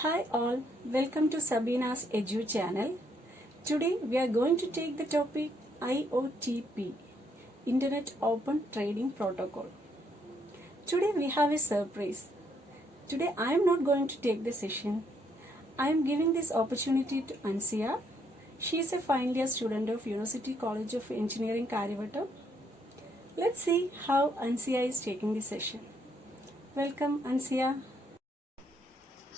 Hi all, welcome to Sabina's Edu channel. Today we are going to take the topic IOTP, Internet Open Trading Protocol. Today we have a surprise. Today I am not going to take the session. I am giving this opportunity to Ansia. She is a final year student of University College of Engineering, Karyavatam. Let's see how Ansia is taking the session. Welcome Ansia.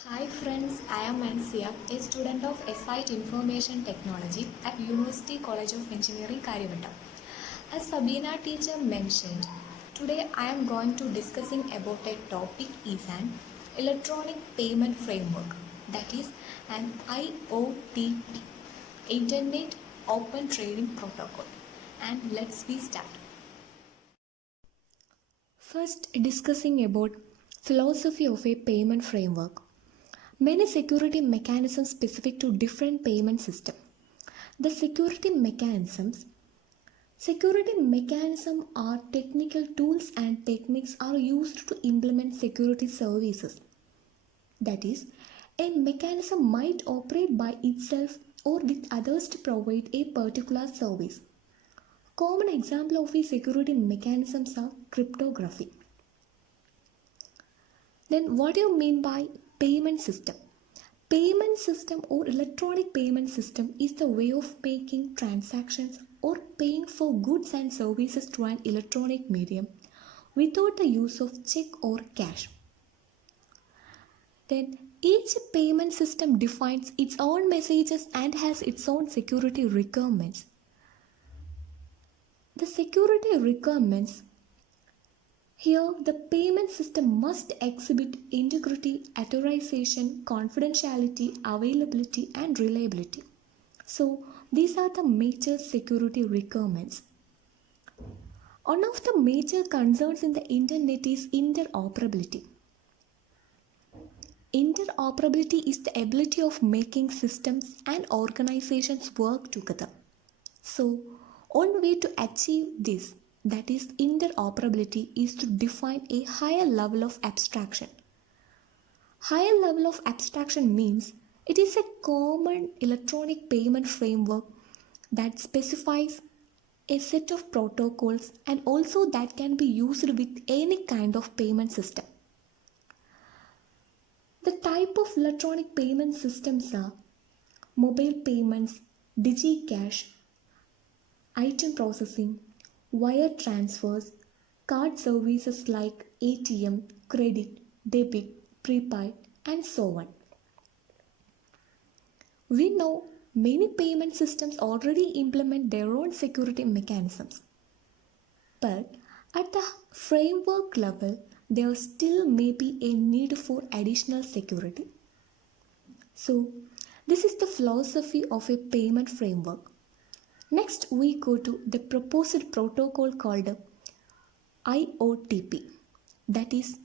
Hi friends, I am Ansia, a student of SIT Information Technology at University College of Engineering, Karyavatam. As Sabina teacher mentioned, today I am going to discussing about a topic is an electronic payment framework, that is an IOTP, Internet Open Trading Protocol. And let's be start. First, discussing about philosophy of a payment framework. Many security mechanisms specific to different payment system. The security mechanisms are technical tools and techniques are used to implement security services. That is, a mechanism might operate by itself or with others to provide a particular service. Common example of a security mechanisms are cryptography. Then what do you mean by payment system? Payment system or electronic payment system is the way of making transactions or paying for goods and services through an electronic medium without the use of check or cash. Then each payment system defines its own messages and has its own security requirements. The security requirements here, the payment system must exhibit integrity, authorization, confidentiality, availability, and reliability. So, these are the major security requirements. One of the major concerns in the internet is interoperability. Interoperability is the ability of making systems and organizations work together. So, one way to achieve this, that is interoperability, is to define a higher level of abstraction. Higher level of abstraction means it is a common electronic payment framework that specifies a set of protocols and also that can be used with any kind of payment system. The type of electronic payment systems are mobile payments, DigiCash, item processing, wire transfers, card services like ATM, credit, debit, prepaid, and so on. We know many payment systems already implement their own security mechanisms. But at the framework level, there still may be a need for additional security. So, this is the philosophy of a payment framework. Next, we go to the proposed protocol called IOTP, that is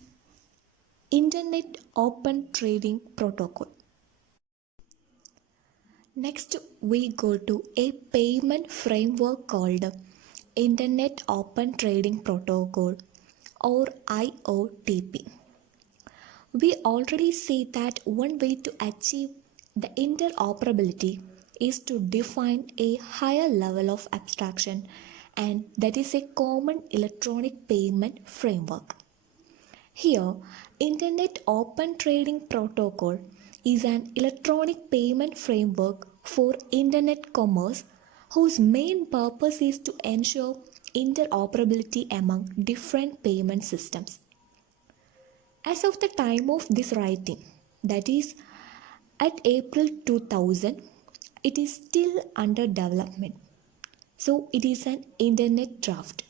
Internet Open Trading Protocol. Next, we go to a payment framework called Internet Open Trading Protocol or IOTP. We already say that one way to achieve the interoperability is to define a higher level of abstraction, and that is a common electronic payment framework. Here, Internet Open Trading Protocol is an electronic payment framework for internet commerce whose main purpose is to ensure interoperability among different payment systems. As of the time of this writing, that is at April 2000, it is still under development. So it is an internet draft.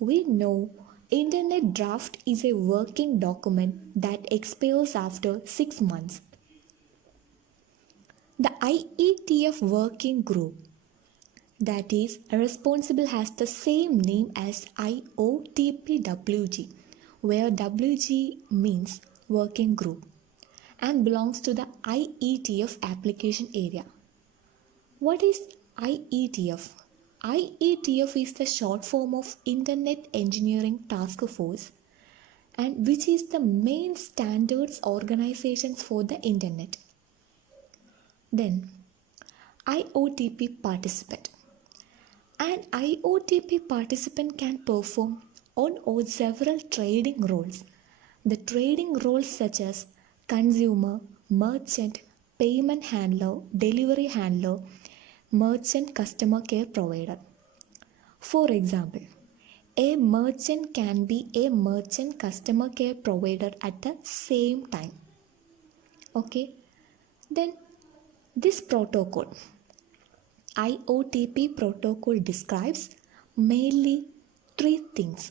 We know internet draft is a working document that expires after 6 months. The IETF working group that is responsible has the same name as IOTPWG, where WG means working group and belongs to the IETF application area. What is IETF? IETF is the short form of Internet Engineering Task Force, and which is the main standards organizations for the internet. Then IOTP participant. An IOTP participant can perform on or several trading roles. The trading roles such as consumer, merchant, payment handler, delivery handler, merchant customer care provider. For example, a merchant can be a merchant customer care provider at the same time. Okay, then this protocol, IOTP protocol, describes mainly three things: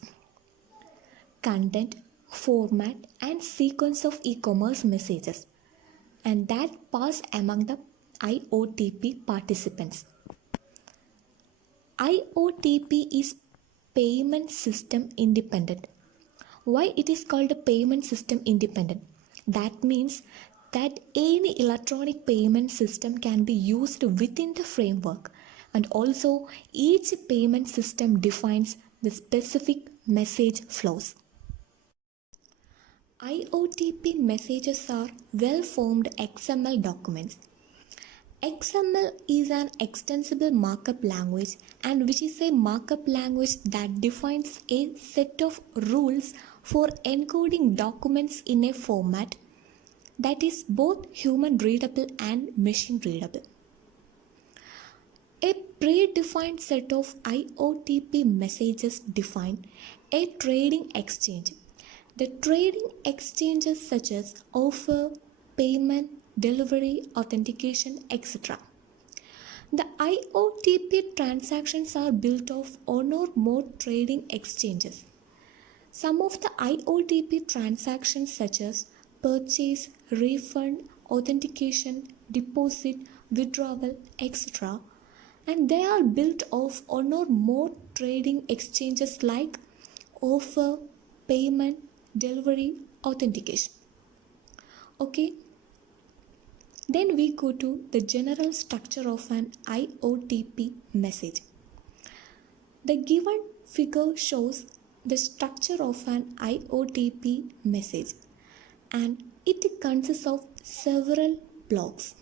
content, format, and sequence of e-commerce messages, and that pass among the IOTP participants. IOTP is payment system independent. Why it is called a payment system independent? That means that any electronic payment system can be used within the framework, and also each payment system defines the specific message flows. IOTP messages are well-formed XML documents. XML is an extensible markup language, and which is a markup language that defines a set of rules for encoding documents in a format that is both human readable and machine readable. A predefined set of IOTP messages define a trading exchange. The trading exchanges such as offer, payment, delivery, authentication, etc. The IOTP transactions are built of one or more trading exchanges. Some of the IOTP transactions such as purchase, refund, authentication, deposit, withdrawal, etc. and they are built of one or more trading exchanges like offer, payment, delivery, authentication. Okay. Then we go to the general structure of an IOTP message. The given figure shows the structure of an IOTP message, and it consists of several blocks.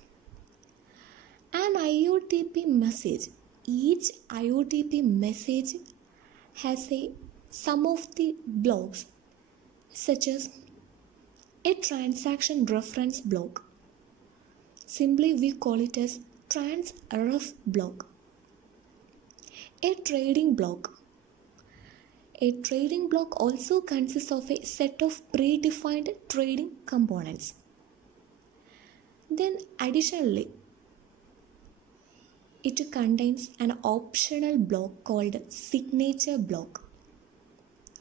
An IOTP message, each IOTP message has a some of the blocks such as a transaction reference block. Simply we call it as transref block. A trading block. A trading block also consists of a set of predefined trading components. Then additionally, it contains an optional block called signature block.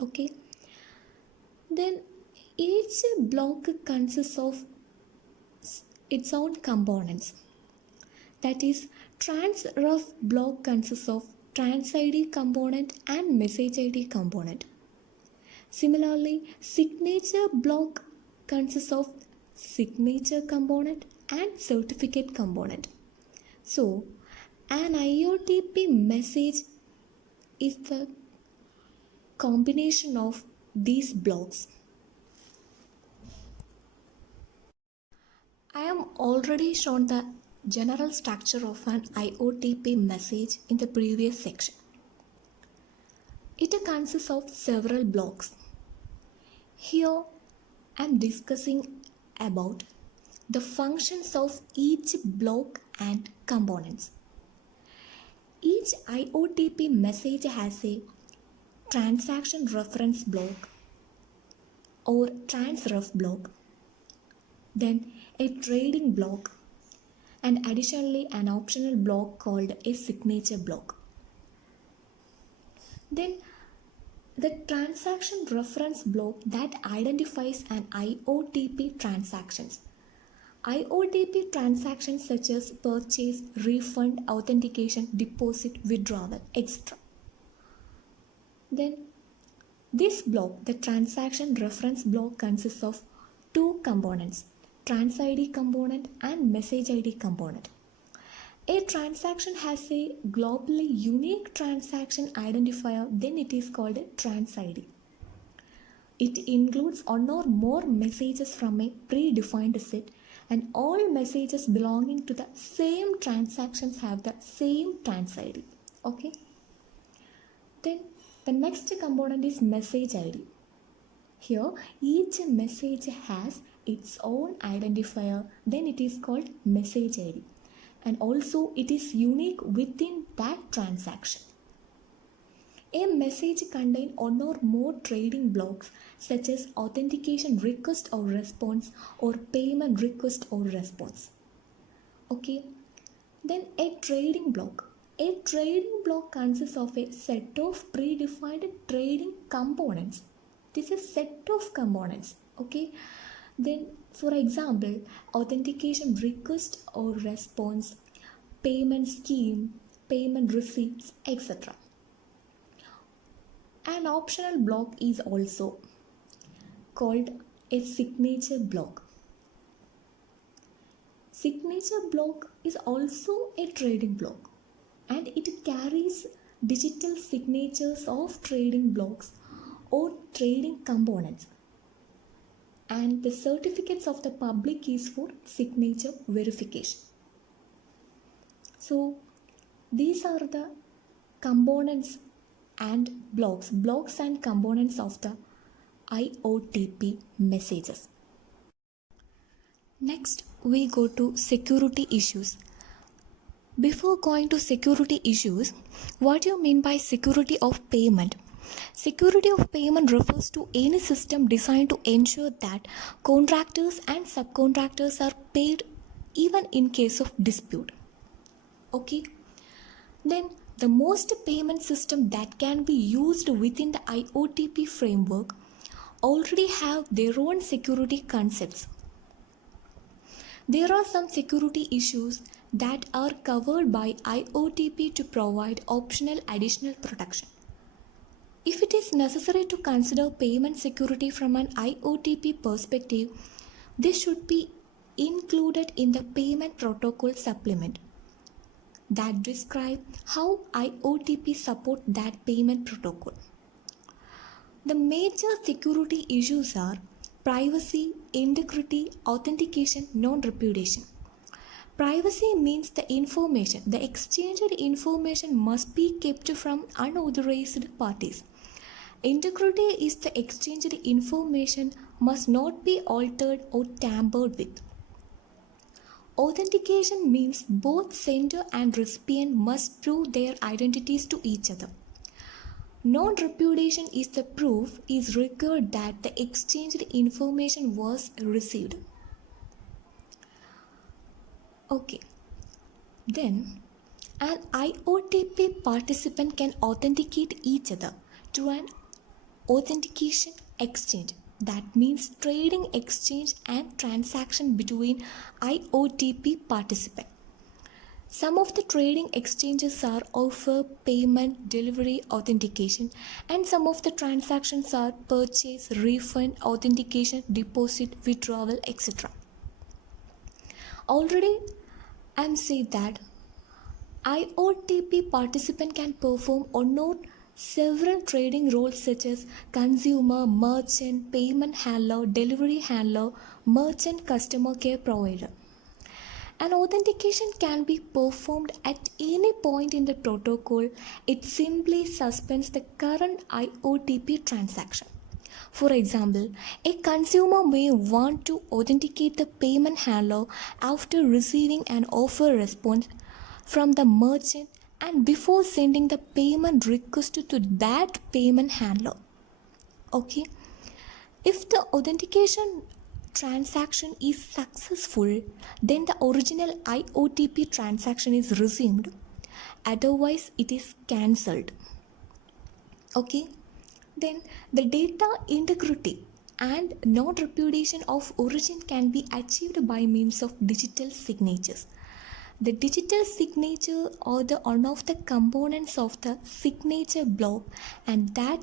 Okay. Then each block consists of its own components. That is, transref block consists of trans ID component and message ID component. Similarly, signature block consists of signature component and certificate component. So, an IOTP message is the combination of these blocks. I am already shown the general structure of an IOTP message in the previous section. It consists of several blocks. Here I am discussing about the functions of each block and components. Each IOTP message has a transaction reference block or transref block, then a trading block, and additionally an optional block called a signature block. Then the transaction reference block that identifies an IOTP transactions. IOTP transactions such as purchase, refund, authentication, deposit, withdrawal, etc. Then this block, the transaction reference block, consists of two components: trans ID component and message ID component. A transaction has a globally unique transaction identifier, then it is called a trans ID. It includes one or more messages from a predefined set, and all messages belonging to the same transactions have the same trans ID. Okay. Then the next component is message ID. Here each message has its own identifier, then it is called message ID, and also it is unique within that transaction. A message contains one or more trading blocks such as authentication request or response or payment request or response. Okay. Then a trading block. A trading block consists of a set of predefined trading components. This is a set of components. Okay. Then for example, authentication request or response, payment scheme, payment receipts, etc. An optional block is also called a signature block. Signature block is also a trading block, and it carries digital signatures of trading blocks or trading components, and the certificates of the public is for signature verification. So these are the components and blocks and components of the IOTP messages. Next, we go to security issues. Before going to security issues, what do you mean by security of payment? Security of payment refers to any system designed to ensure that contractors and subcontractors are paid even in case of dispute. Okay. Then the most payment system that can be used within the IOTP framework already have their own security concepts. There are some security issues that are covered by IOTP to provide optional additional protection. If it is necessary to consider payment security from an IOTP perspective, this should be included in the payment protocol supplement that describe how IOTP support that payment protocol. The major security issues are privacy, integrity, authentication, non-repudiation. Privacy means the exchanged information must be kept from unauthorized parties. Integrity is the exchanged information must not be altered or tampered with. Authentication means both sender and recipient must prove their identities to each other. Non-repudiation is the proof is required that the exchanged information was received. Okay. Then, an IOTP participant can authenticate each other to an authentication exchange. That means trading exchange and transaction between IOTP participants. Some of the trading exchanges are offer payment, delivery, authentication, and some of the transactions are purchase, refund, authentication, deposit, withdrawal, etc. Already I am saying that IOTP participant can perform one or several trading roles such as consumer, merchant, payment handler, delivery handler, merchant, customer care provider. An authentication can be performed at any point in the protocol. It simply suspends the current IOTP transaction. For example, a consumer may want to authenticate the payment handler after receiving an offer response from the merchant and before sending the payment request to that payment handler. Okay. If the authentication transaction is successful, then the original IOTP transaction is resumed. Otherwise, it is cancelled. Okay. Then the data integrity and non-repudiation of origin can be achieved by means of digital signatures. The digital signature are the one of the components of the signature block, and that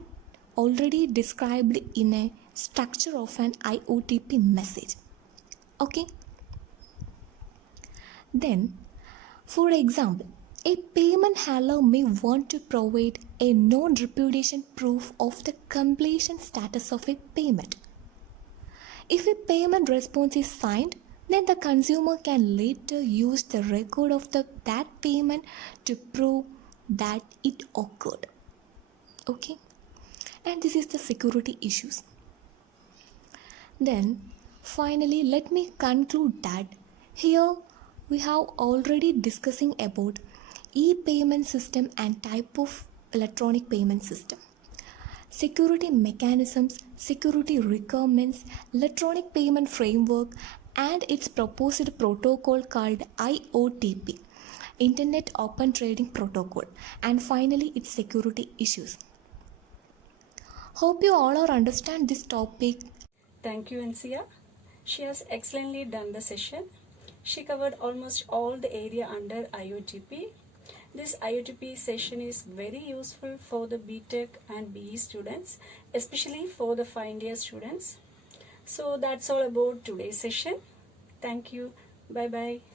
already described in a structure of an IOTP message. Okay. Then, for example, A payment handler may want to provide a non-repudiation proof of the completion status of a payment. If a payment response is signed, then the consumer can later use the record of that payment to prove that it occurred. Okay? And this is the security issues. Then, finally, let me conclude that here we have already discussing about e-payment system and type of electronic payment system, security mechanisms, security requirements, electronic payment framework, and its proposed protocol called IOTP, Internet Open Trading Protocol, and finally its security issues. Hope you all are understand this topic. Thank you, Ansia. She has excellently done the session. She covered almost all the area under IOTP. This IOTP session is very useful for the BTech and BE students, especially for the final year students. So that's all about today's session. Thank you. Bye bye.